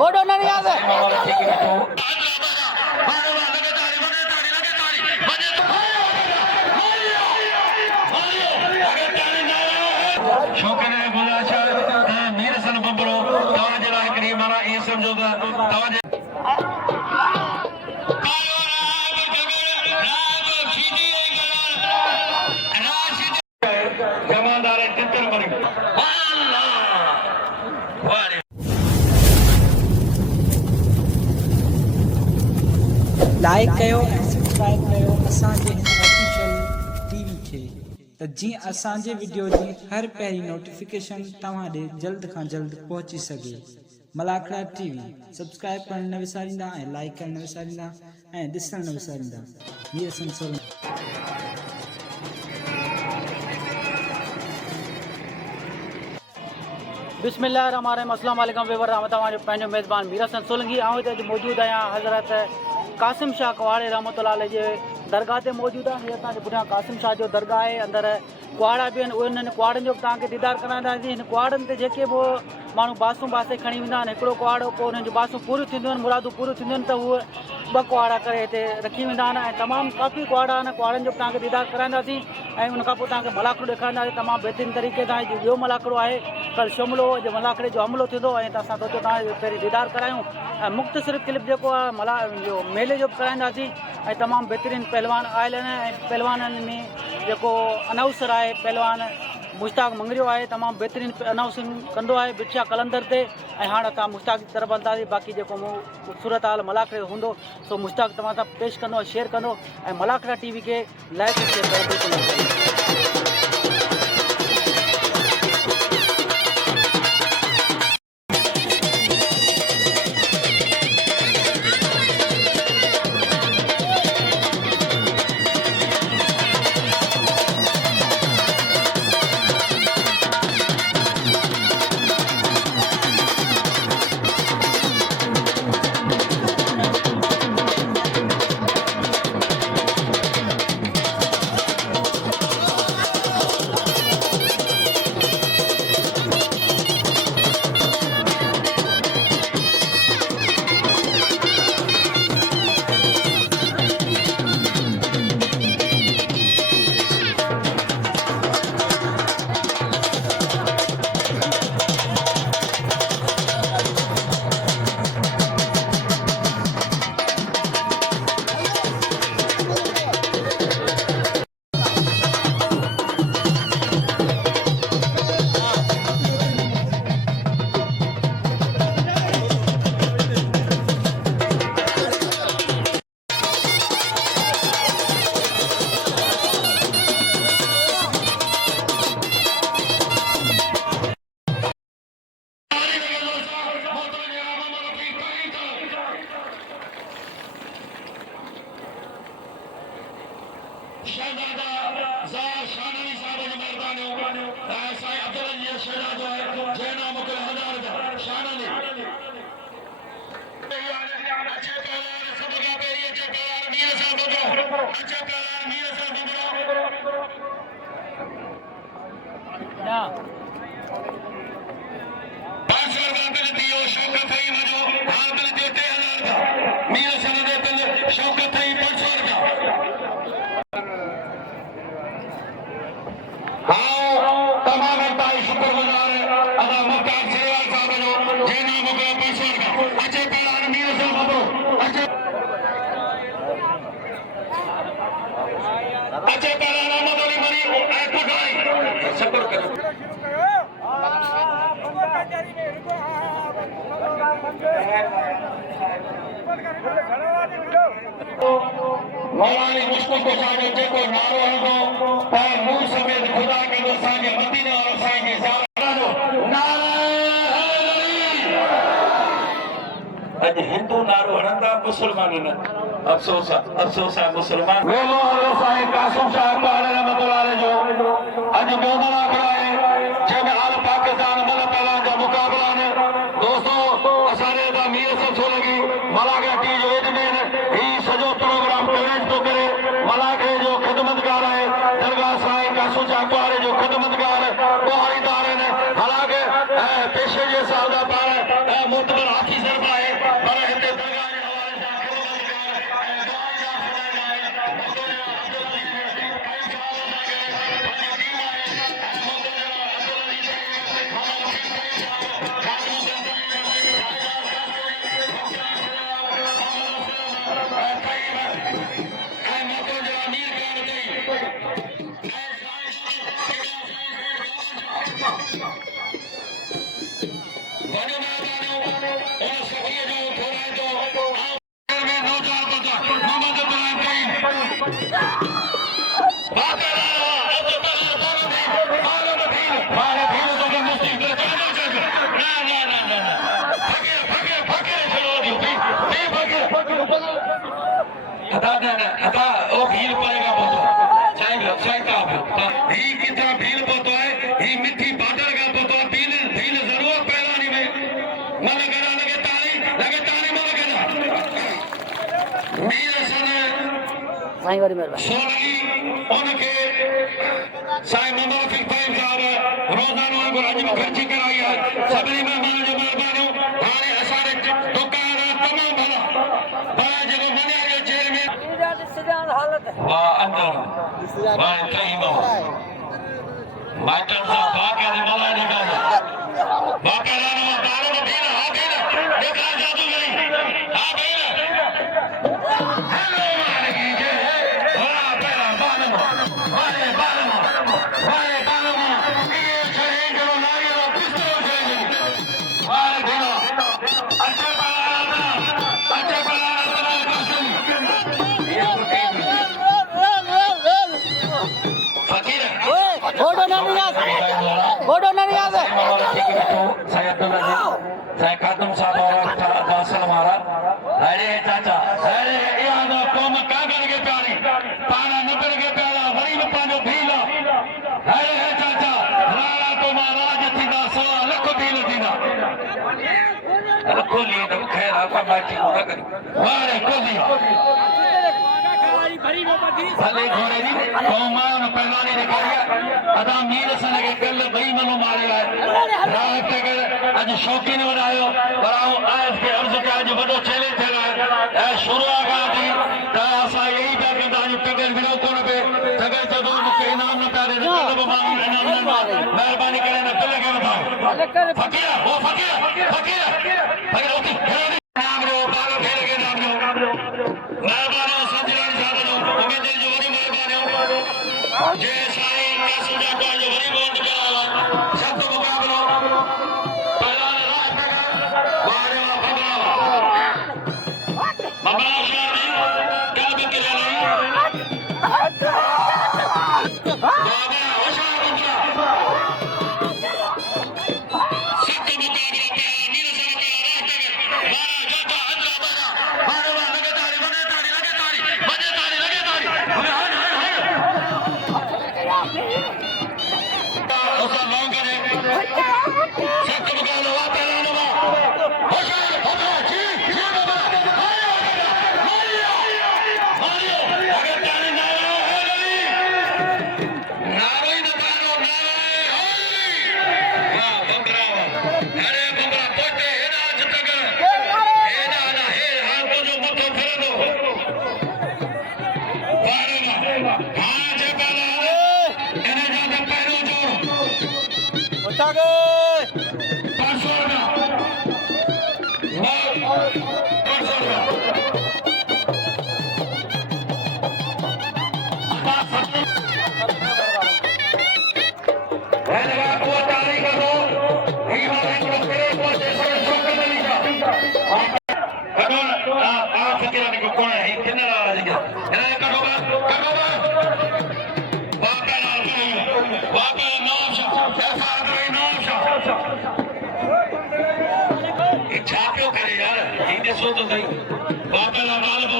Photo नहीं आवे शौकने गुलाशा मीर सन बंबरो तवाजे ला करी मारा ये समझो तवाजे जमादार तितर बन लाइक कयो ऐं सब्सक्राइब कयो असांजे हिन ऑफिशियल टीवी खे त जीअं असांजे वीडियो जी हर पहिरीं नोटिफिकेशन तव्हां ॾे जल्द खां जल्द पहुची सघे। मलाखड़ा टीवी सब्सक्राइब करणु न विसारींदा ऐं लाइक करणु न विसारींदा ऐं ॾिसणु न विसारींदा। मीर हसन सोलंकी। बिस्मिल्लाहिर्रहमानिर्रहीम अस्सलाम वालेकुम वेवर तव्हांजो पंहिंजो मेज़बान मीर हसन सोलंकी ऐं मौजूदु आहियां हज़रत कासिम शाह कुआड़े रहमतुल्लाह अलैह जे दरगाह ते मौजूदु आहे। असांजे पुठियां कासिम शाह जो दरगाह आहे। अंदरि कुआड़ा बि आहिनि, उन्हनि कुआड़नि जो बि तव्हांखे दीदार कराईंदासीं। हिन कुआड़नि ते जेके बि माण्हू बासूं बासे खणी वेंदा आहिनि, हिकिड़ो कुआड़ो पोइ उन्हनि जूं बासूं पूरियूं थींदियूं आहिनि, मुरादूं पूरियूं थींदियूं आहिनि, त उहे ॿ कुआड़ा करे हिते रखी वेंदा आहिनि ऐं तमामु काफ़ी कुआड़ा आहिनि। कुआड़नि जो बि तव्हांखे दीदार कराईंदासीं ऐं उनखां पोइ तव्हांखे मलाखड़ो ॾेखारींदासीं तमामु बहितरीनु तरीक़े सां। ॿियो मलाखड़ो आहे कल्ह शुमिलो अॼु मलाखड़े जो हमिलो थींदो ऐं असां सोचो तव्हांखे पहिरीं दीदार करायूं ऐं मुख़्तसिर क्लिप जेको आहे जो मेले जो बि कराईंदासीं ऐं तमामु बहितरीनु पहलवान आयल आहिनि ऐं पहलवाननि में जेको अनाउंसर आहे पहलवान मुश्ताक मंगरियो आहे, तमामु बहितरीनु अनाउंसिंग कंदो आहे बिरछा कलंदर ते। ऐं हाणे असां मुश्ताक जी तरफ़ हलंदासीं, बाक़ी जेको सूरत हाल मलाखड़े हूंदो सो मुश्ताक तव्हां सां पेश कंदो, शेयर कंदो ऐं मलाखड़ा टीवी खे लाइक शेयर करे बिल्कुलु। मौलानी मुश्किल को साजो जेको नारो हलंदो पर नूर समेत खुदा के दोस्तां के मदीने और साईं के सारो नारा अज हिंदू नारो हलंदा मुसलमान न अफसोस है मुसलमान वेलो हलो साईं कासिम शाह कुआड़े रहमतुल्लाह अलैह जो अज बेदला कराए जब आल पाकिस्तान मल पहला जा मुकाबला ने दोस्तों असारे दा मीर हसन सोलंकी मलाखड़ा टी जो एजमेन ही सजो प्रोग्राम कवरेज तो करे। मलाखड़े जो खिदमतगार है दरगाह साईं कासिम शाह कुआड़े जो खिदमतगार बुहारीदार ने हालांकि पेशे जे साल दा पार मोतबर हाफिज़ वॾो महिरबानी उन सखीअ जो थोराए दो में नौजवान बता मोहम्मद इब्राहिम कईम बात है अब तो मालूम थी मारे भीड़ तो के मुस्ती ना फकीर चलो दी फकीर अदा ओ भीड़ पड़ेगा बोतो चाहिए चाहिए ही कितना भीड़ बोतो है ही मिठी बादल का बोतो भीड़ जरूर पैदा नहीं में मन करा लगे ताली मन करा मीर सन साईं वारी मेहरबानी सोलगी उनके साईं मोहम्मद रफीक ताईं साहब रोजाना उनको अज में खर्ची कराई है सभी मेहमान जो मेहरबानी हाणे असांजे दुकान तमाम भला बड़ा जगह मने जो जेल में वाह अंदर वाह कहीं मास्टर साहब बाकी ने मला निकाल बाकी ने तारे में भी ना देखा जादू नहीं हां भाई हेलो मारे की जय वाह पेरा बालमा ये चले करो नारी रो पिस्तौल चले वाह देखो अच्छा पलाना कसम ये फकीर फोटो ना निकाल saya Khadim साहब और वासल मारा अरे चाचा अरे याद कौम कागल के प्यारी पाना नगर के प्यारा गरीब पानो भीला अरे चाचा राणा तो महाराज थींदा 100 लख भील थींदा खोली तो खैर आपका माटी न करी वारे खोली भले घोड़े दी कौमान पहलवानी दिखाया अदा मीर सन के कल बई मनो मारे है रात तक आज शौकीन बनायो बराओ आज के अर्ज के आज बड़ो चैलेंज थेला है शुरू आगा थी ता असा यही पे के आज टगर विनो कोन पे टगर जदो के इनाम न तारे तलब मांग इनाम न मेहरबानी करे न पहले के बताओ फकीर ओके नाम रो बाल फेर के नाम रो मेहरबानी संजलान साहब जो उम्मीद जो वरी मेहरबानी जय साईं कासिम जा को जो वरी बोल करावा सब मुकाबलो पहला राज वारे बबला शादी कल भी के नहीं बाबा होशियार बबला सब मुकाबला पे मीर सन के राज वारा जाता हजरा बगा वारे लगे तारी बने तारी लगे तारी बजे तारी लगे तारी उसा लॉन्ग करे सब मुकाबला वा पहला नवा होशियार बबला जी बाबा मारियो अगर तारी ना है गली नारो ही ना तारो नारो है वाह बकरा अरे बकरा पोटे हेना जतगर हेना ना हे हां तो जो मतो फिरनो वारेगा हां जे पहला एने जाते पैरो जो उठा गए 500 रुपया 500 रुपया रहेगा को तारीख को एक बार एक करे को से शौक नहीं जा करो आ फकीर ने को कोण है किन्ना वाला जगह एने करो बाका नाम ऐसा नाम इच्छा क्यों करे यार ये देखो तो सही बाका तालब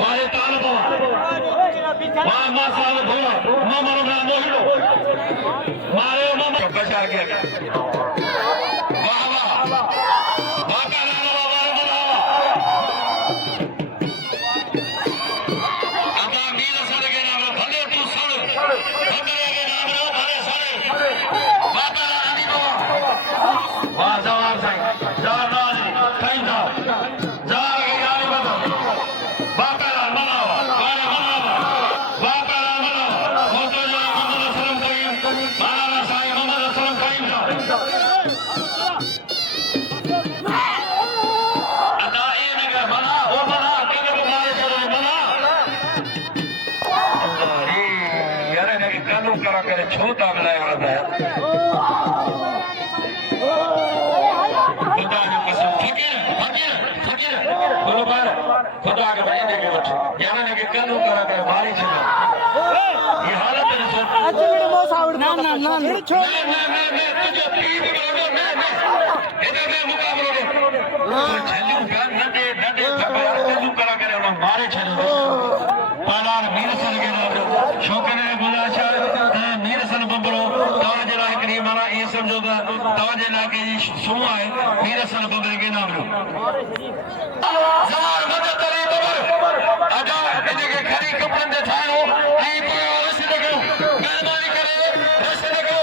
वाले तालब वाह मासाल भोला मामरो ना मोहिलो मारे मामा बचा गया वाह वाह बाका नाम वाले बोला आका मीर सर के नाम भले तू सर भले के नाम भले सर बाका रानी बाबा वाह जवान साईं जवान साईं जा के यार बता बाका मनाओ वाले मनाओ बाका मनाओ मोतो जो मोहम्मद सल्लम करीम माना साईं मोहम्मद सल्लम करीम अदा ए नगर मना ओ मना के मारे चलो मना अल्लाह यार ने कानून करा करे छोटा बनाया है चालू करा के मारी छो ये हालत है ना ना ना तुझे तीन इधर में मुकाबलो छल्लू का नडे नडे चालू करा के मारे छो पालार मीरसन के नाम शौकने बुलाशा मीरसन बंबरो तवाजे ला एकरी माना ये समझो ता तवाजे ला के सुआ है मीरसन बंबरे के नाम लो जमार मदद तरी बबर अदा इने के खरी कपड़न दे थायो आई पे रस्ते को मेहरबानी करे रस्ते को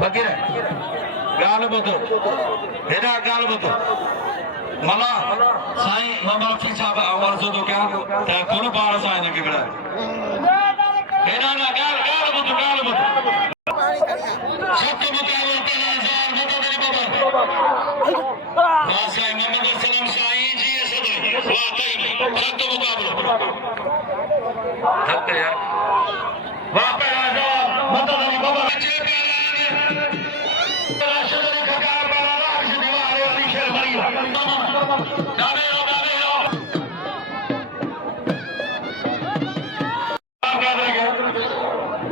फकीर गाल बतो हेडा गाल बतो मला साईं मामा फिर साहब आवाज दो क्या ते कोन बार साईं ने बिगड़ा हेडा ना गाल गाल बतो सत्य मुकाबले तेरा जार मतो तेरी बाबा साईं मोहम्मद सलाम साईं जी सदर वाह तई सत्य मुकाबलो थक यार वाह पे राजा मतो तेरी बाबा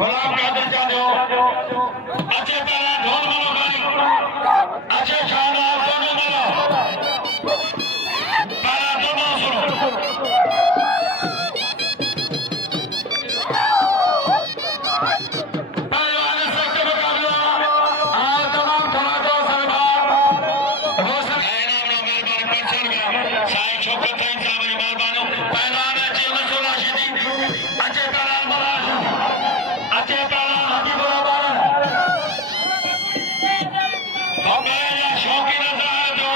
गुलाम कादिर चाहते हो अच्छे पहला ढोल मलो भाई अच्छे शानदार दोनों मलो पहला दोनों सुनो पहलवान सख्त मुकाबला आज तमाम खिलाड़ियों सरदार वो सब मेहरबानी पंचर का साईं शौकत साईं साहब की मेहरबानी पहलवान अच्छे मशहूर राशिदी अच्छे पहलवान मराश अच्छे पहलवान हबीबुल्लाह बारन बाबा शौकीन नजर दो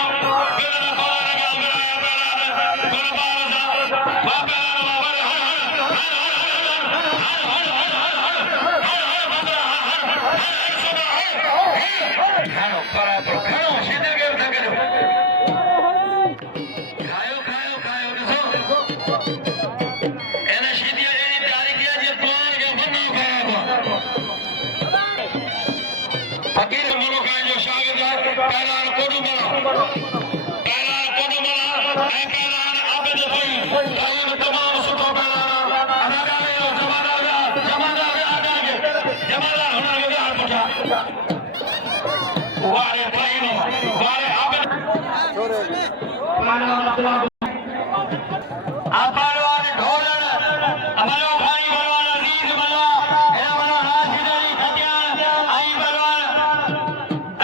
बिना कोला गाल बनाया पहलवान गुलबार सा बाबा फकीर बोलो का जो शागिर्द है पहलवान कोडू मला ए पहलवान आबिद भाई ताईम तमाम सुतो पहलवान अनागा जमादार आगे जमादार होना के हाथ उठा वारे ताईम वारे आबिद पहलवान ढोलन अमलो भाई पहलवान अजीज बलवा ए बलवा राशिद अली खतियान आई पहलवान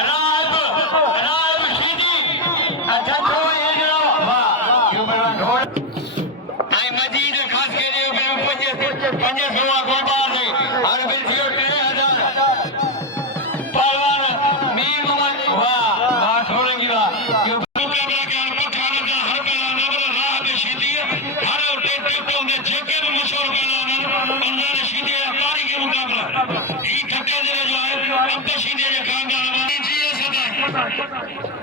राब शीदी अच्छा तो ये जो वाह क्यों पहलवान ढोल आई मजीद खास के लिए पंजे सवा गोलबार से हर बिल थियो 3000 पहलवान मीर मोहम्मद वाह वाह छोड़ेंगे वाह क्यों मुकाबला के पठान का हर पहलवान राब शीदी हर टेटों के जेके में मशहूर पहलवान अंदर शीदी कारी के मुकाबला ई ठक्के दे जो है अब तो शीदी के खानदान वाली जी सदा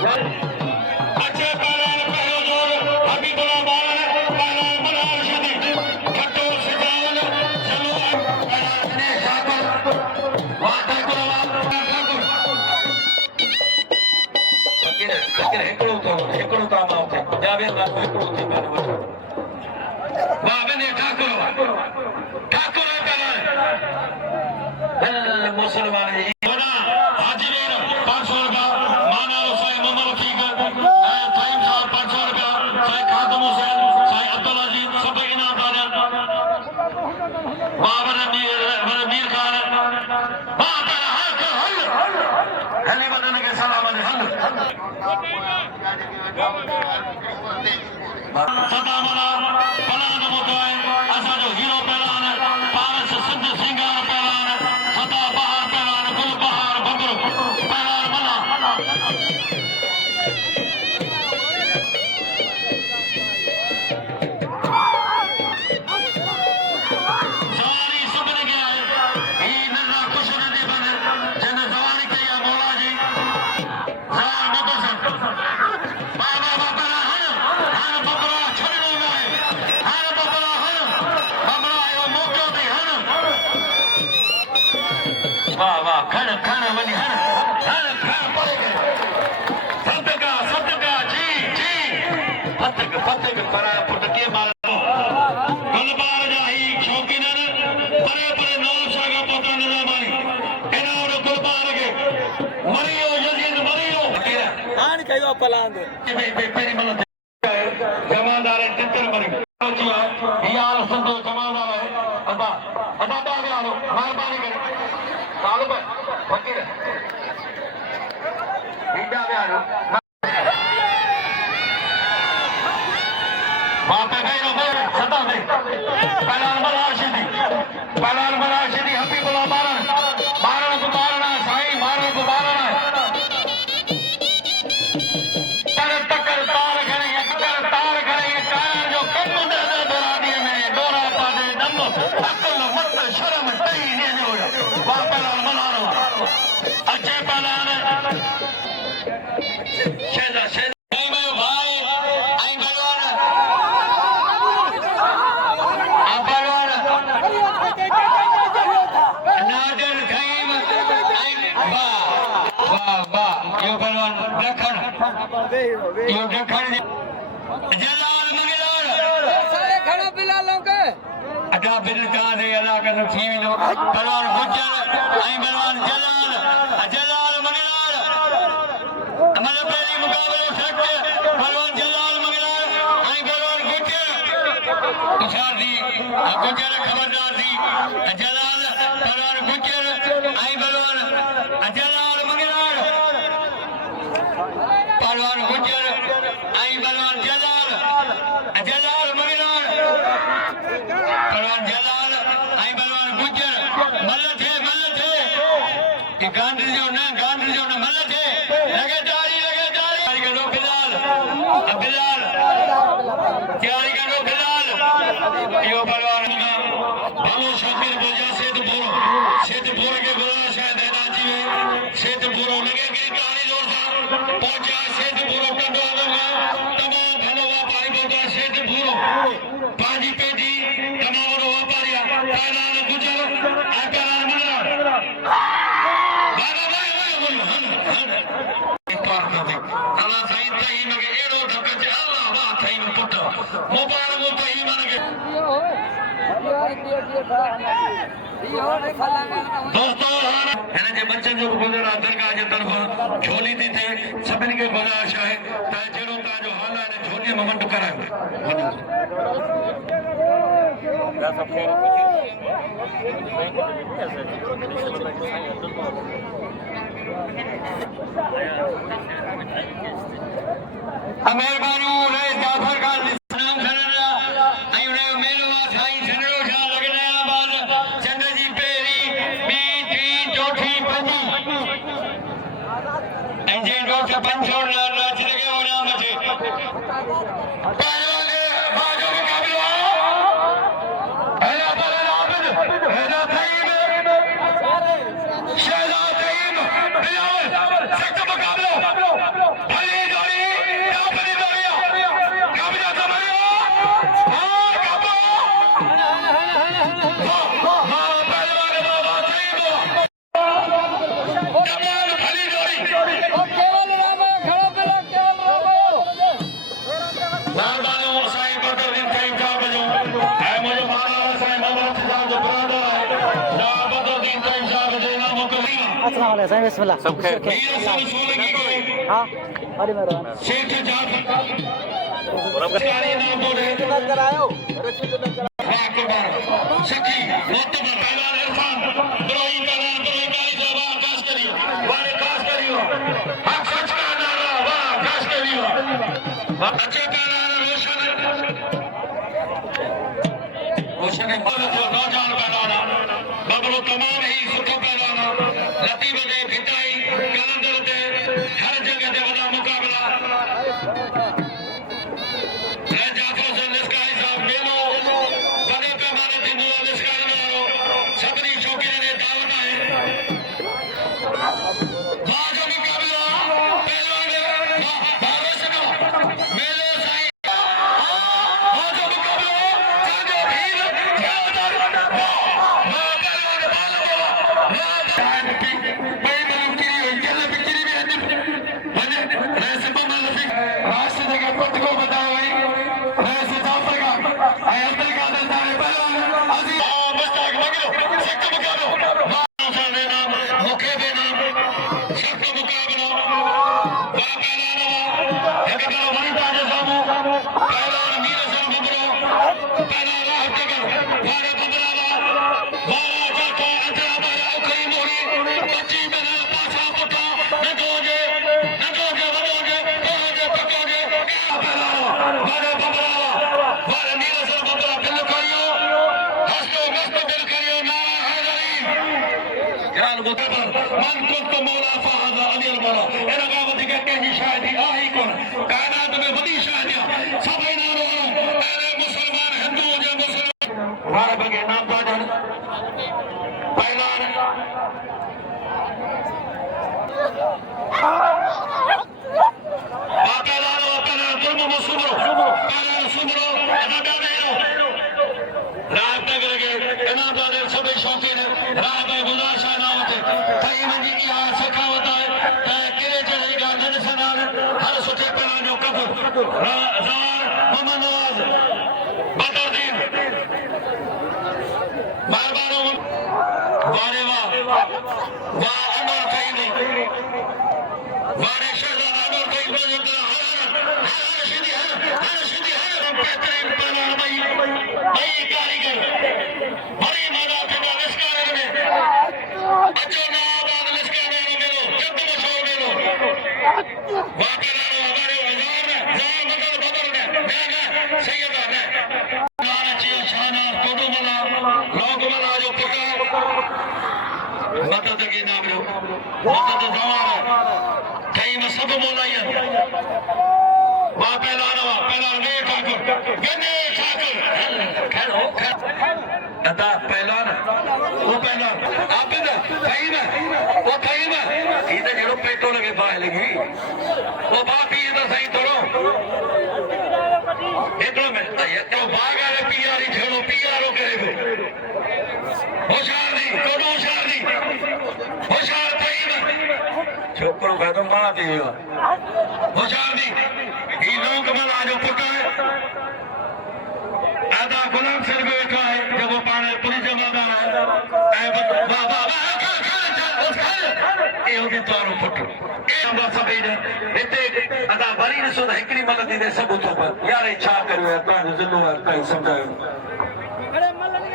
अच्छे पहलवान पहलो जोर हबीबुल्लाह बालन पहलवान मनार शदी खट्टो सिजावल चलो पहलवान ने शाकर वादा कोला फकीर हिकड़ो काम आवते जावेद ना हिकड़ो थी मैंने वठो वाह बने ठाकुर पहलवान मुसलमान बना हाजीर 500 रुपया माना साईं मोहम्मद रफीक साईं साहब 500 रुपया साईं खादम हुसैन साईं अब्दुल अजीज सब इनामदार बाबर मीर खान बाबा हक हल हले बदन के सलाम हल सदा मना पलान मुकाए असा जो हीरो पहलवान पारस सिंध सिंगार पहलवान सदा बहार पहलवान गुल बहार बबरू पहलवान मना सवारी सुबह गया है ये नन्ना खुश नदी बन जन सवारी किया मौला जी जवान मुबसर बाबा बाबा हन बबरा छड़नो गए हन बबरा हन बबरा यो मौके ते हन वाह वाह खण खण वनी हन खण पड़े सदका जी फतक परा पुट के मार गुलबार जा ही शौकीनन परे नौल सागा पोता नजर मारी एना और गुलबार के मरियो यजीद मरियो हाण कयो पलांद पेरी मन जमादार तितर मरी यार संतो जमादार है अदा बागलानो मेहरबानी करे साल पर फकीर बीड़ा व्यारो बाप गए रो सदा दे पहलवान मनार शदी हबीबुल्लाह बालन को बारना साईं बारन को बारना तकर तार खड़े कायन जो कम दे दोरानी में डोरा पादे दम अकल मत शर्म तई ने जो वाह पहलवान मनारो अच्छे पहलवान शेदा नहीं मैं भाई आई पहलवान आप पहलवान नादर खईम आई वाह यो पहलवान रखण यो रखण जलाल मंगलाल सारे खड़ा बिलालों के अदा बिल का दे अल्लाह का थी लो पहलवान गुजर आई पहलवान जलाल मंगलाल अमल पेरी मुकाबले सक पहलवान जलाल मंगलाल आई पहलवान गुजर उछार दी गुजर खबरदार दी जलाल पहलवान गुजर आई पहलवान जलाल मंगलाल पहलवान गुजर आई पहलवान जलाल मंगलाल पहलवान जलाल आई पहलवान गुजर मल थे ये गांधी जो न मल थे लगे जारी करो बिलाल तैयारी करो बिलाल यो पहलवान भालो शौकीन बोझा सेठ बोर के बोला शायद हैदा जी में सेठ बोरो लगे कि कहानी जोर सा पहुंचा सेठ बोरो कंडो आवेगा तमाम भलो व्यापारी बोलता सेठ बोरो पांजी पेटी तमाम व्यापारिया पहलवान गुजर आ पहलवान मना बाबा भाई हन पार कर दे अल्लाह साईं तई मगे एड़ो धक अल्लाह वाह थई पुट मुबारक तई मन के दोस्तों हिन जे बच्चन जो गुज़रा दरगाह जे तरफ़ झोली थी थे सभिनी खे गुज़ारिश आहे त जहिड़ो तव्हांजो हाल आहे हिन झोलीअ में वंड करायो मेहरबानी रहे जाफर खान सलाम करना ऐं उन जो मेलो आहे साईं झंडो छा लॻंदा आबाद चंड जी पहिरीं ॿी टीं चोथीं पंजी ऐं जंहिं डोट 500 नाच लॻे वञा मथे शहजाद तईम बिलावल सख्त मुकाबलो भले अस्सलाम वालेकुम साईं बिस्मिल्लाह सब खैर। हां बड़ी मेहरबानी सेठ जाफर करायो सखी मोतबर पहलवान इरफान द्रोही पहलवान द्रोही काली साहब आकाश करियो वाले खास करियो हक सच का नारा वाह आकाश करियो अच्छे पहलवान रोशन नौजवान पहलवान बबलू तमाम ही सुठो पहलवान लतीफ दे फिटाई कलंदर दे हर जगह दे वदा मुकाबला जाफर से निस्कारी साहब मेलो बड़े पैमाने ते नो निस्कारी वालो सबनी शौकीन ने दावत है बाजो मुकाबला पहलवान बारो सको मेलो साईं बाजो मुकाबला जागो भीड़ याददार वाह पहलवान बालो वाह टाइम की बड़ी मुमकिन है जल्द बिजली में बने रैसे बमल लफी राष्ट्र जगह पट को बताओ भाई रैसे जाफर का अब्दुल कादर साहब पहलवान अजीज मुस्ताक मगरो सख्त मुकाबला मौसम ने नाम मुखे बे नाम सख्त मुकाबला वाह पहलवान एक बार वनिता ने सामू पहलवान मीर सर बबरो पहलवान राह जगह वारे बबरा वाह जातो अंतरा उखरी मोरी बच्ची मेरा पासा पुटा न दोगे वदोगे दोगे पकोगे पहलवान वारे बबरा वारे मीर सर बबरा दिल करियो हंसो मस्त दिल करियो नारा हैदरी जान मुतबर मन कुत मौला फहद अली अलमौला एना का वधिक कंहिंजी शायदि आहे ई कोन कायनात में वॾी शायदि सभई नालो अहिड़े मुसलमान हिंदू जे मुसलमान वारे बगे नाम पाजन पहलवान पहलवान तुम मुसुमरो पहलवान सुमरो अदा डालो राजनगर के इनाम दादे सभी शौकीन राह में गुजारिश नावत तई मंजी की हार सखावत है किरे जड़ी गार्डन सनार हर सुठे पहलवान जो कबूल ज़ार मोहम्मद नवाज बदरुद्दीन बार-बार वारे वाह अमर तईमी वारे शहजादा अमर तईमी हर बेहतरीन पहलवान भाई कारीगर बड़ी मजा थोड़ा निस्कार में बच्चों ना आबाद निस्कार में मिलो जब मशहूर मिलो वाकई हमारे हजार में जार मदर बदर में मैं सैयदा ने नाना चिया शानार कोडो मना लोग मना जो पुका मदद के नाम लो मदद जवार कई में सब बोलाया वाह पहलवान ने ठाकुर गने ठाकुर खेलो दादा पहलवान वो पहलवान आप ना सही में वो सही में इधर जेड़ो पेटो लगे बाह लगी वो बाह पी तो सही तोड़ो इतनो में ये तो बाग वाले पीआर ही छेड़ो पीआर हो करे होशियार नहीं कोडो होशियार सही में छोकरो का तो मां थी होशियार नहीं ये लोग मला जो पुट है आदा गुलाम सर भी बैठा है जब वो पाने पुलिस जमादार है बाबा ये होगी तारो पुट ये हम सभी ने इतने आदा बरी ने सुन हिकड़ी मल दी ने सब तो पर यार इच्छा करो है तो जिल्लो है कहीं समझायो बड़े मल्ल ने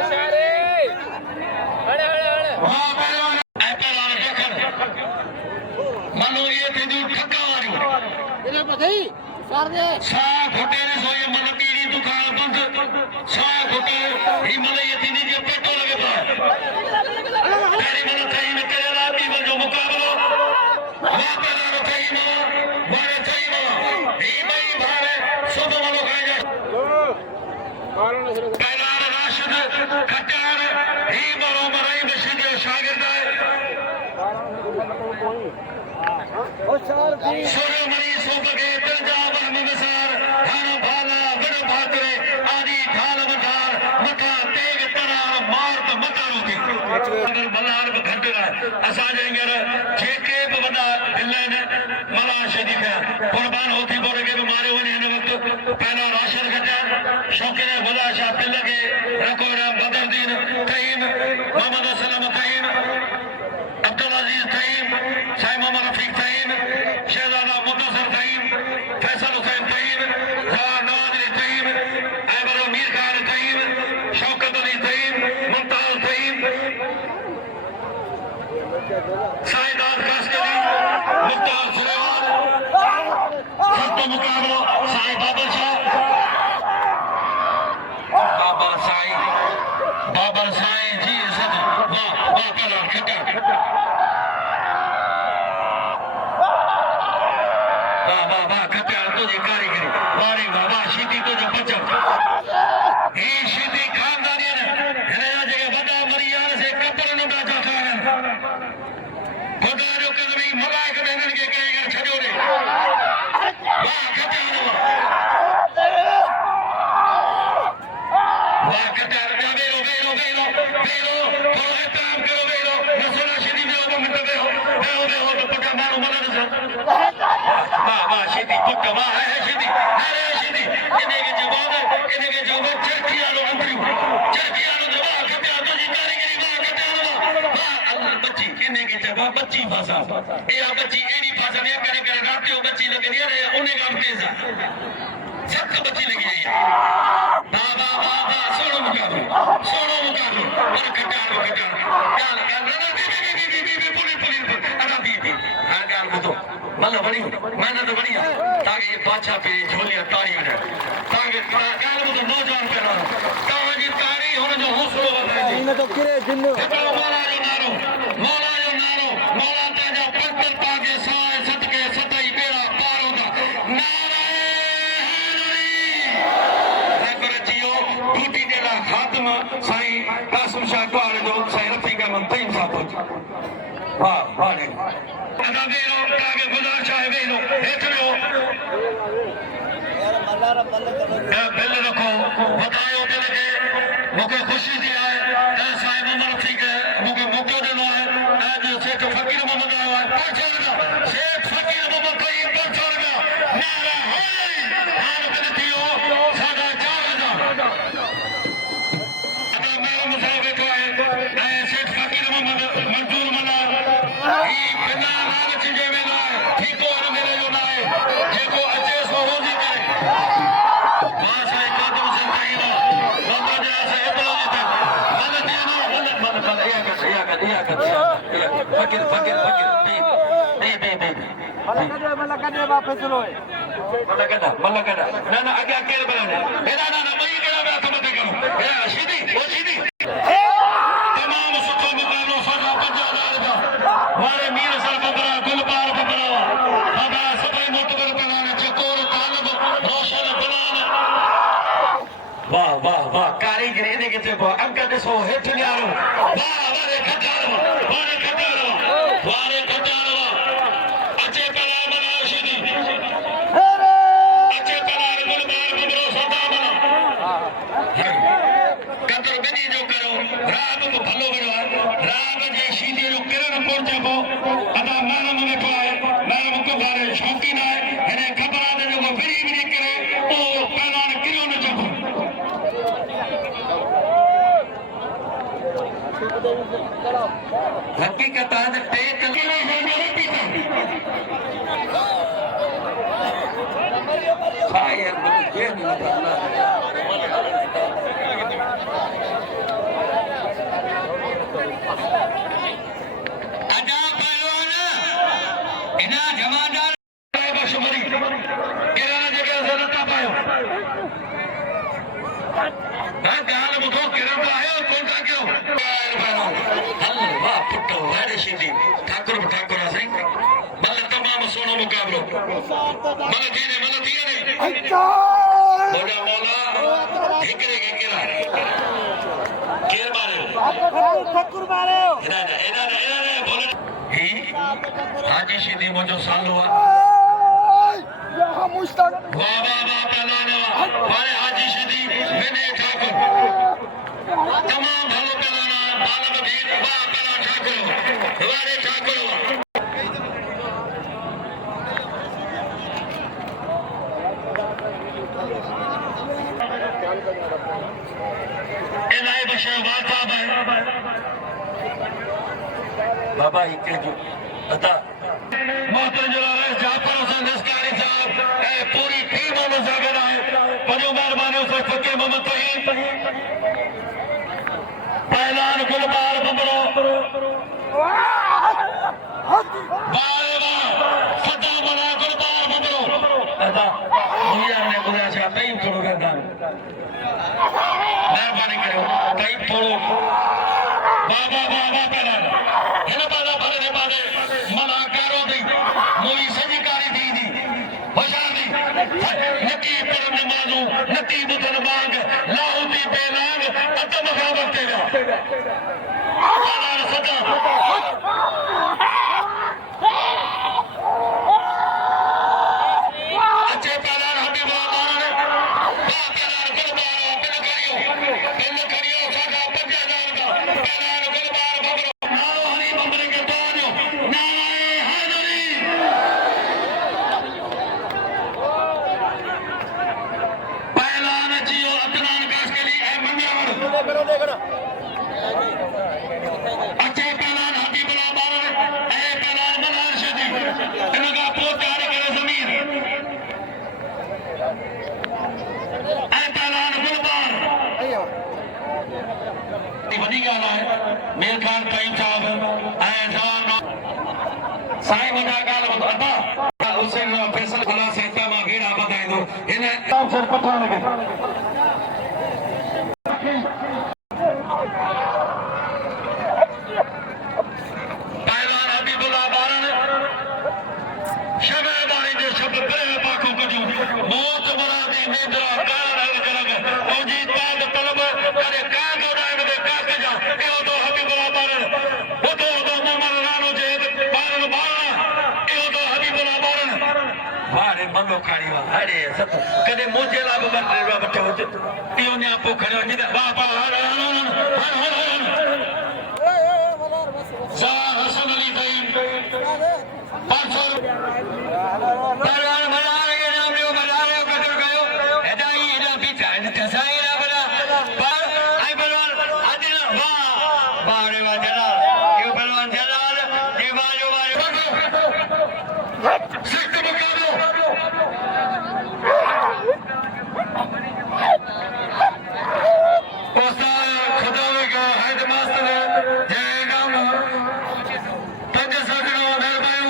इशारे बड़े वाह पहलवान पहलवान देखन मानो ये थी ठक्का वाली इले बधाई सर दे सा घोटे ने सोए मन पीड़ी दुकान बंद सा घोटे ही मन ये थी जे पेटो लगे पा तेरी मन कहीं में केला भी जो मुकाबलो वाह पहलवान कहीं में बड़े कहीं में ही मई भारे सब वालों खाए जाए पहलवान राशिद खट्टार ही मरो मराई मशीद शागिर्द है सोरे मरी सोबगे पंजाब में मसार हर भाला बड़ भाकरे आदि ढाल मठार मथा तेग तरार मार तो मता रोकी अगर मलार को घंटा असा जाएंगे जेके बदा दिल्ले ने मला शदी का कुर्बान होती बोले के मारे वने ने वक्त पहला राशन घटा शौकीन खुदा शाह दिल के रकोरा बदरुद्दीन तईम मोहम्मद सलाम तईम साइदाद कास्करी मुख्तार सुलेमान सत्तो मुकाबलो साईं बाबर शाह बाबर साईं जी सद वाह वाह कला खटा वाह वाह वाह खटा तुझे कारीगरी वारे बाबा शीती तुझे बचाओ ये शीती खानदानी ने हिनया जगह वडा मरियान से कपर न बाजा खान खुदा जो कदमी मलाइक बेनन के कहेगा छजो रे वाह खटा वाह खटा बेरो बेरो बेरो बेरो थोड़ा एहतराम करो बेरो नसोला शीती में वो मिट बेरो बेरो बेरो तो पक्का मारो मना न वाह वाह शीती पक्का वाह है शीती अरे शीती इन्हें के जवाब चरखिया लो अंतरी चरखिया लो जवाब खटा तुझी कारीगरी वाह खटा वाह अल्लाह बच्ची इन्हें के जवाब बच्ची भाषा ये बच्ची एडी भाषा में करे करे रात को बच्ची लगे नहीं अरे उन्हें काम केसा सब बच्ची लगी है वाह वाह वाह वाह सोनो मुकाबलो और खटा गाल गाल ना दी पुलिस अदा दी हां गाल बुतो मतलब बड़ी मेहनत बढ़िया ताकि ये बादशाह पे झोलियां तारी हो जाए ताकि गाल बुतो नौजवान करा ताकि तारी होने जो हौसलो बताए इन तो किरे जिन्नो मौला जो नारो मौला ताजा पत्थर पाके साए सदके सताई बेड़ा पार होगा नारायण जियो टूटी देला खात्मा साईं कासिम शाह कुआर जो साईं रफीका मंतई साहब वाह वाह अदा बेरो ताके खुदा चाहे बेरो हेठो बिल रखो बतायो दिल के मुझे खुशी दी है साईं मोहम्मद रफीक मुझे मौको देनो है आज शेख फकीर मोहम्मद आयो है 500 रुपया शेख फकीर मोहम्मद कोई 500 रुपया नारा है हाल बिल दियो सादा 4000 अदा मेरा मुसाफिर बैठो है शेख फकीर मोहम्मद मंजूर मना ई बिना राग चीजे में ना है ठीको हर मेरे जो ना है जेको अचे सो रोजी करे मां साईं कादम से ताईनो बाबा जी से इतलो जी तक मन देनो मन या कर फकीर मलक दे वापस लो मलक ना आगे अकेले बनाने ना वही केड़ा मैं समझ करूं सीधी वो सीधी तमाम सुखो मुकाबलो सदा 50,000 का वारे मीर सर बबरा गुलबार बबरा बाबा सबै मोटगर बनाने चकोर तालब रोशन बनाने वाह वाह वाह कारीगरी ने के अंक दिसो हेठ न्यारो वाह वारे खटारो अचे कला बना सीधी अचे कला गुलबार बबरो सदा बना कतर बिनी जो करो राम को भलो बनो राम जे सीधी जो किरण पहुंचे को अदा मानम में पाए मानम को बारे शौकीन है हने खबर आने जो बिरी करे ओ पैलान किरो न जको हकीकत आज ते किरो नहीं पीता शायद ये नहीं पता अदा पहलवान इना जमादार बशमरी किरण जगह जरूरत पायो ना गाल मुखो किरण आयो कौन का क्यों अल्लाह वाह पुट्टो वारे सीधी ठाकुर सही मतलब तमाम सोनो मुकाबलो मतलब जीने मतलब दिए नहीं मोड़ा मौला हिकरे के किरा केर मारे ठाकुर मारे इना बोले ही हाजी सीधी मुझो सालो मुश्ताक वाह वाह वाह पहलवान वारे हाजी सीधी विनय ठाकुर तमाम भलो पहलवान बालम वीर वाह पहलवान ठाकुर वारे ठाकुर इनाए बशर वाता है बाबा इके जो बता मोहतरम जलाल जाफर हुसैन निस्कारी साहब पूरी टीम मुसाफिर है बड़ो मेहरबानी उस फकीर मोहम्मद तहीन पहलवान गुलबार बबरो बारे बार सदा बना गुरबार बंदो दादा दुनिया ने बुरा छा कई थोड़ो करदा मेहरबानी करो कई थोड़ो बाबा बाबा पहला हिन बाबा भरे दे बादे मना करो दी मोई सजी कारी दी दी होशियार दी नकी पर नमाजो नकी बुतन मांग लाहू दी बेलांग अदम खावत तेरा आला सदा अच्छे पैदार हबीब बारन बा पैदार गुरबार बिन करियो साडा 50,000 का पैदार गुरबार बबरो नालो हरी बंदरे के ताजो नाराए हाजरी पैलान जियो अदनान काश के लिए ए मंगेवर अच्छे पैलान हबीब बारन ए पैलान मनार शदी इनका पोत तैयार करे जमीन वॾी ॻाल्हि आहे मेर ख़ान कईम साहब ऐं जवान साईं वॾा ॻाल्हि अदा हुसैन फैसल खला सेता मां भेड़ा ॿधाईंदो हिन सर पठान खे पहलवान हबीबुल्लाह बारन शबेदारी जे शब्द बड़े पाखों कढियूं मौत मुरादी नेदरा कान हल करग औजी ताद तलब करे कान उड़ाइण दे काक जा एहो तो हबीबुल्लाह बारन ओतो मोमन राणो जे बारन बारन एहो तो हबीबुल्लाह बारन वारे मंगो खाणी वा अरे सत कदे मोजे ला बटे बटे हो इहो न्या पो खड़ो जिदा वाह वाह हर शाह हसन अली तईम 500 परवान बना के नाम लियो बना लियो कदर गयो एदाई एदा पीछा तसाई ना बना पर आई परवान आदिना वाह बारे वा जलाल यो परवान जलाल ये बाजो बारे सिख मुकाबलो उस्ताद खुदा का हेड मास्टर जय नाम पंज सगड़ो दरबायो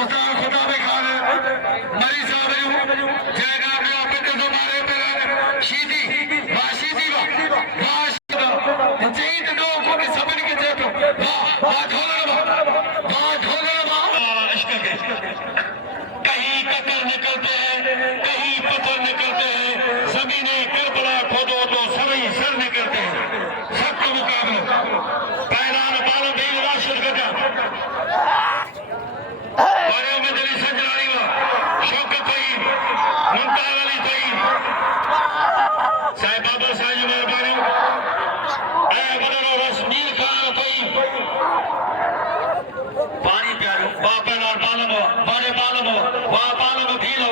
उस्ताद खुदा में खान मरी साहब जय नाम यो पंज सो मारे पर शीदी वाशीदी वा जईत दो को भी सबन के देखो वाह ढोलना इश्क के कहीं ककर निकलते हैं कहीं पत्थर निकलते हैं ज़मीने करबला खोदो तो सभी सर निकलते हैं सबका मुकाबला पैरान बाल देव राशिद गजा बारे में दिली सजरानी वा शौकत तईम मुमताज अली तईम साहिब बाबा साहिब मेहरबानी ए बदर रश्मीर खान तईम पानी प्यारो बा पैरान बालम बारे बालम वा बालम भील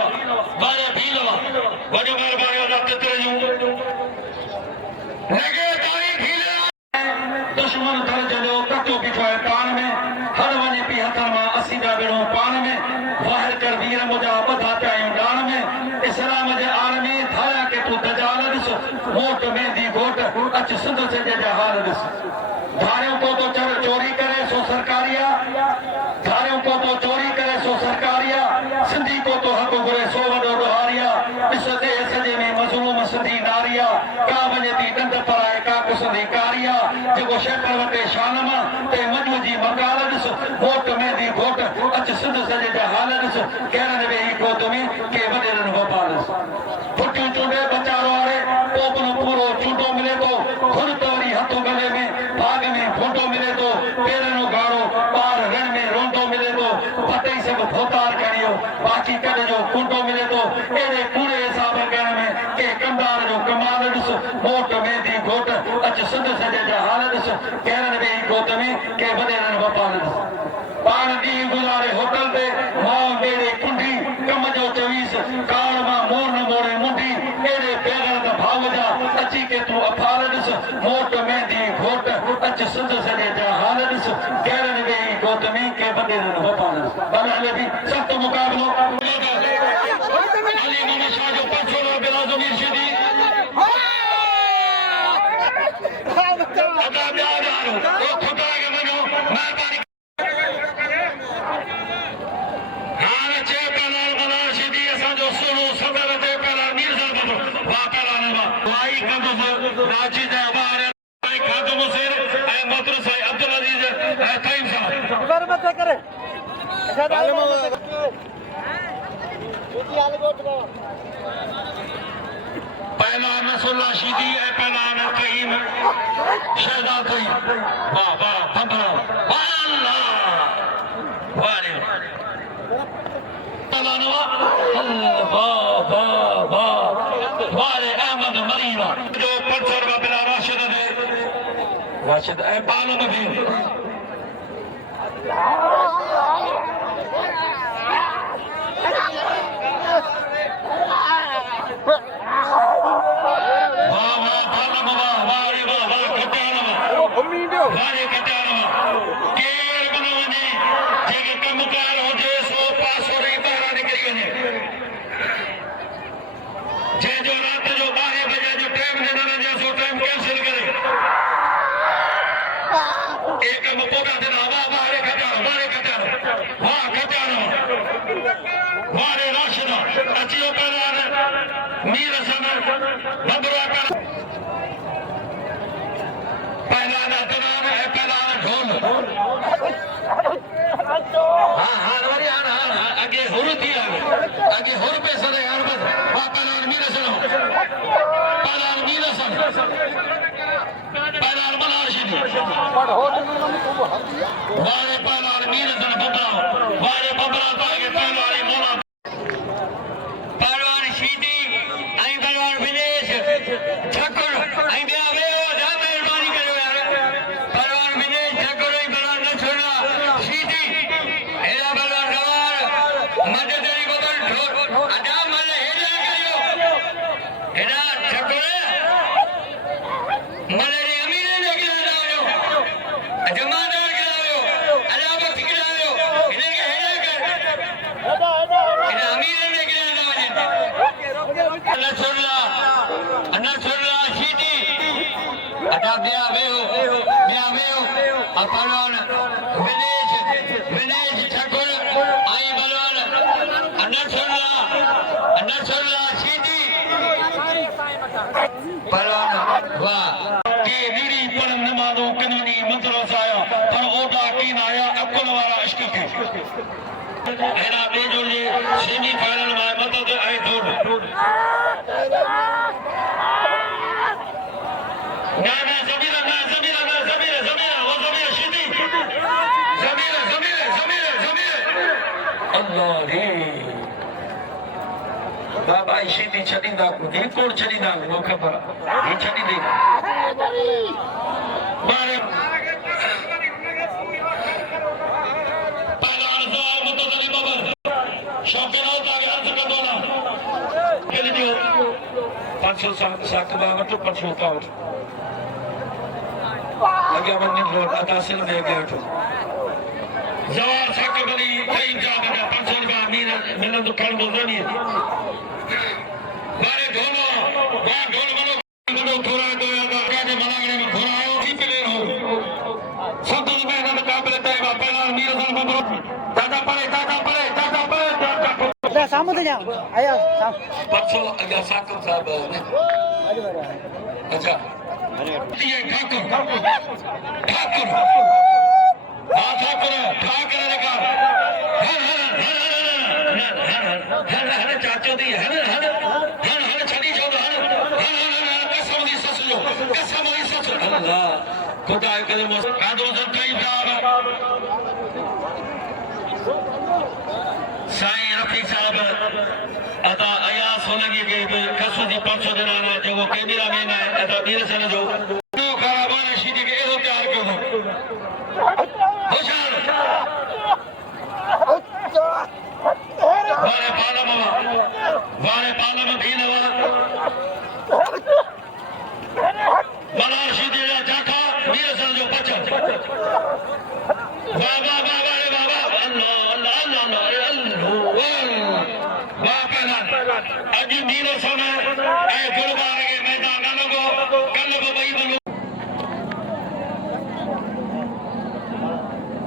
बारे भील वॾो मेहरबानी रब्त तरजू लगे तारी भीले दुश्मन दर जलो कटो बिठो है पान में हर वने पी हथन मां असीदा बेड़ो पान में वाहिर कर वीर मुजा बधा चायूं डाण में इस्लाम जे आल में धाया के तू दजाल दिस मोट मेंदी घोट अच सिंध से जे हाल दिस धारियों को तो चोरी करे सो सरकारिया धारियों को तो चोरी करे सो सरकारिया सिंधी को तो हक घुरे सो वडो डोहारिया इस दे सजे में मजलूम सिंधी नारिया का वने ती डंड पराए का कुसंदी कारिया जेको शेकर वटे शानमा ते मजू जी मकाल दिस वोट में दी घोट अच सिंध सजे जा हाल दिस कहरन वे ही को तुमी के वडेरन वपालस फुटियो चुंडे बचारो आरे पोपनो पूरो चूटो मिले तो खुद तवरी हथो गले में भाग में फोटो मिले तो पेरनो गाड़ो पार रण में रोंदो मिले तो पते सब भोतार करियो बाकी कद जो कुंडो मिले तो एरे पूरे हिसाब कहण में के कंदार जो कमाल दिस मोट में दी घोट अच सिंध सजे जा हाल दिस कहरन वे ही गोत में के वडेरन वपाल दिस पान दी गुजारे होटल पे मां मेरे कुंडी कम जो 24 काल मां मोर न मोड़े मुंडी एरे बेगर द भाव जा अची के तू अफाल दिस मोट में दी घोट अच सिंध सजे जा हाल दिस कहरन वे ही गोत में के वडेरन वपाल दिस बने भी सख्त मुकाबलो अली मोहम्मद शाह जो 500 बिला जमीर शदी अदा ब्याह ओ खुदा के मनो मेहरबानी राशिद अबार खातम हुसैन मोहतरम साईं अब्दुल अजीज तईम साहब करे पहला नसरुल्लाह शीदी पहला तईम शहजाद तईम वाह वाह पंद्रह वाह अल्लाह वाह रे तलानवा वाह वाह वाह वाह रे अहमद मरीना जो 500 रुपया बिला राशिद ने राशिद बालों में भी सेमीफाइनल में मदद आई दूर ना जमीरा वो जमीरा शीदी जमीरा अल्लाह रे बाबा शीदी छदींदा ये कोण छदींदा वो खबर ये छदी दे बारे शौकीन होता है हर जगह दोना के लिए 500 सात बार तो 500 का उठ लगे बंदी रोड अतासिल में गया तो जवार साक बनी कई जगह 500 रुपया मिलन तो कल बोलनी है बारे ढोलो बनो थोड़ा दो का के मनागने में थोड़ा आयो की प्लेयर हो सब तो मेहनत काबिल है पहला मीर सन बबरो दादा परे सामू ते जाओ आया साम 500 अगर साकम साहब अच्छा ये ठाकुर लगा हर चाचो दी हर छड़ी छोड़ हर कसम दी सस अल्लाह खुदा करे मो कादो सन कई साहब साईं रफीक साहब अदा अयास होलगी के कसु दी 500 दिन आना जो वो कैमरा में है अदा वीर सन जो तो खराबान शीदी के एहो प्यार क्यों हो होशार वारे पाला में भीनवा बला शीदी जाखा वीर सन जो बचा बाबा अजी नीलो सोना ऐ गुरुवार के मैदान लोगो कल बई बोलो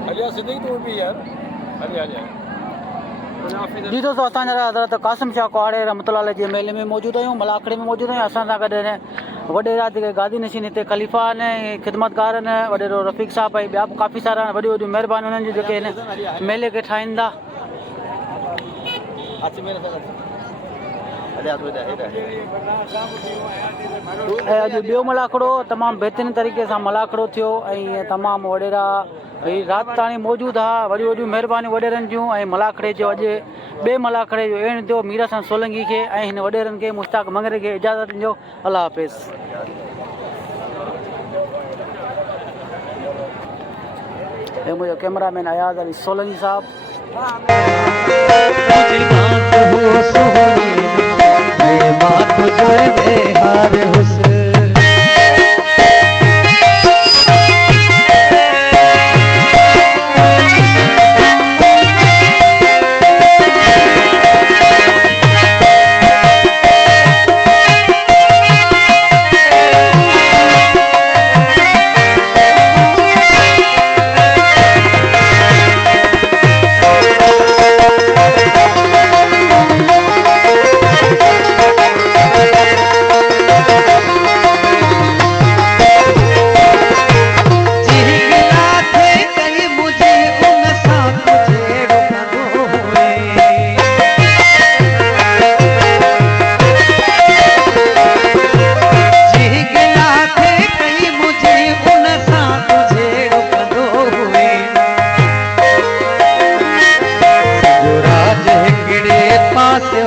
अलिया सिद्दीक तो भी यार अलिया जी दोस्तों असां हज़रत कासिम शाह कुआड़े रहमतुल्लाह अलैह जे मेले में मौजूद आहियूं मलाखड़े में मौजूद आहियूं असां सां गॾु वॾेरा जेके गादी नशीन हिते ख़लीफ़ा आहिनि ख़िदमतगार आहिनि वॾेरो रफ़ीक साहब ऐं ॿिया बि काफ़ी सारा वॾियूं वॾियूं महिरबानी उन्हनि जूं जेके हिन मेले खे ठाहींदा। ऐं अॼु ॿियो मलाखड़ो तमामु बहितरीन तरीक़े सां मलाखड़ो थियो ऐं तमामु वॾेरा भई राति ताईं मौजूदु हा। वॾियूं वॾियूं महिरबानियूं वॾेरनि जूं ऐं मलाखड़े जो अॼु ॿिए मलाखड़े जो एण थियो मीरासन सोलंकी खे ऐं हिन वॾेरनि खे मुश्ताक मंगरे खे इजाज़त ॾिजो। अल्लाह हाफ़िज़। ऐं मुंहिंजो कैमरामैन अयाज़ अली सोलंकी साहब।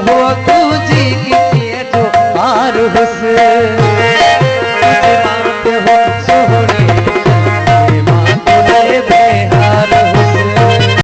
हो तुझी की जो पार हुस